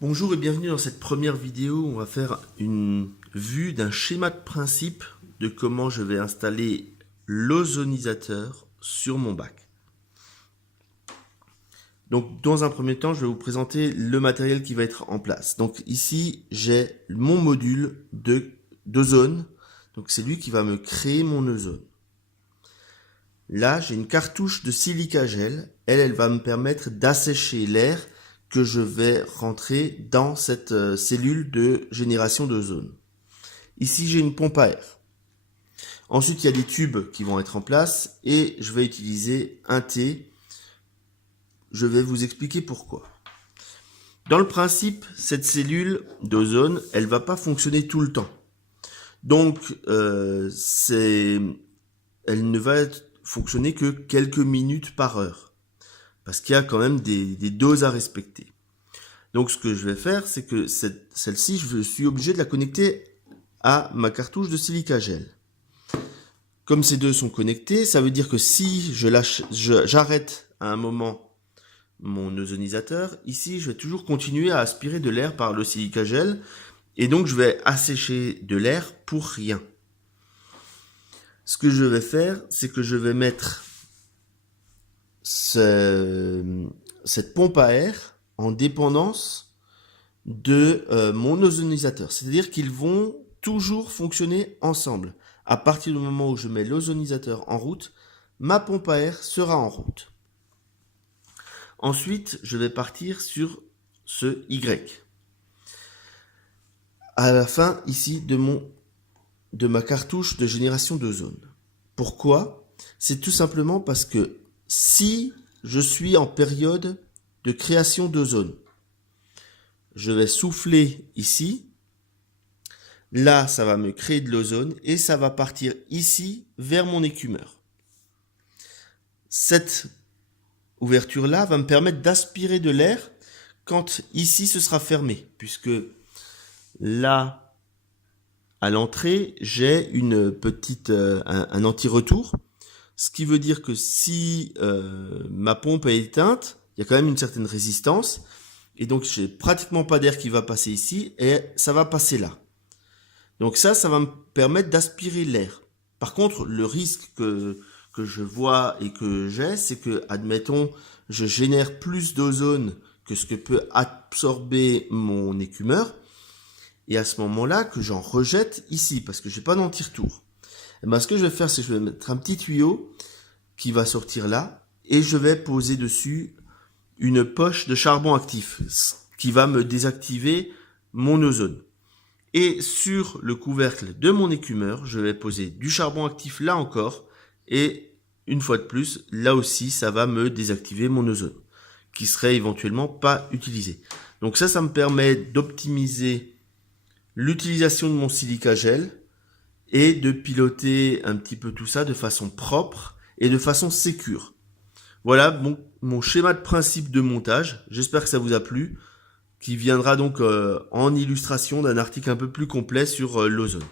Bonjour et bienvenue dans cette première vidéo. On va faire une vue d'un schéma de principe de comment je vais installer l'ozonisateur sur mon bac. Donc dans un premier temps, je vais vous présenter le matériel qui va être en place. Donc ici, j'ai mon module d'ozone. Donc c'est lui qui va me créer mon ozone. Là, j'ai une cartouche de silica gel. Elle va me permettre d'assécher l'air que je vais rentrer dans cette cellule de génération d'ozone. Ici, j'ai une pompe à air. Ensuite, il y a des tubes qui vont être en place et je vais utiliser un T. Je vais vous expliquer pourquoi. Dans le principe, cette cellule d'ozone, elle va pas fonctionner tout le temps. Donc, elle ne va fonctionner que quelques minutes par heure. Parce qu'il y a quand même des doses à respecter. Donc ce que je vais faire, c'est que celle-ci, je suis obligé de la connecter à ma cartouche de silica gel. Comme ces deux sont connectés, ça veut dire que si j'arrête à un moment mon ozonisateur, ici je vais toujours continuer à aspirer de l'air par le silica gel, et donc je vais assécher de l'air pour rien. Ce que je vais faire, c'est que je vais mettre cette pompe à air en dépendance de mon ozonisateur. C'est-à-dire qu'ils vont toujours fonctionner ensemble. À partir du moment où je mets l'ozonisateur en route, ma pompe à air sera en route. Ensuite, je vais partir sur ce Y. À la fin ici de ma cartouche de génération d'ozone. Pourquoi? C'est tout simplement parce que si je suis en période de création d'ozone, je vais souffler ici. Là, ça va me créer de l'ozone et ça va partir ici vers mon écumeur. Cette ouverture-là va me permettre d'aspirer de l'air quand ici ce sera fermé, puisque là, à l'entrée, j'ai un anti-retour. Ce qui veut dire que si ma pompe est éteinte, il y a quand même une certaine résistance. Et donc, j'ai pratiquement pas d'air qui va passer ici et ça va passer là. Donc ça va me permettre d'aspirer l'air. Par contre, le risque que je vois et que j'ai, c'est que, admettons, je génère plus d'ozone que ce que peut absorber mon écumeur. Et à ce moment-là, que j'en rejette ici parce que j'ai pas d'anti-retour. Et ben, ce que je vais faire, c'est que je vais mettre un petit tuyau qui va sortir là et je vais poser dessus une poche de charbon actif qui va me désactiver mon ozone. Et sur le couvercle de mon écumeur, je vais poser du charbon actif là encore et une fois de plus, là aussi, ça va me désactiver mon ozone qui serait éventuellement pas utilisé. Donc ça me permet d'optimiser l'utilisation de mon silica gel et de piloter un petit peu tout ça de façon propre et de façon sécure. Voilà mon schéma de principe de montage. J'espère que ça vous a plu, qui viendra donc en illustration d'un article un peu plus complet sur l'ozone.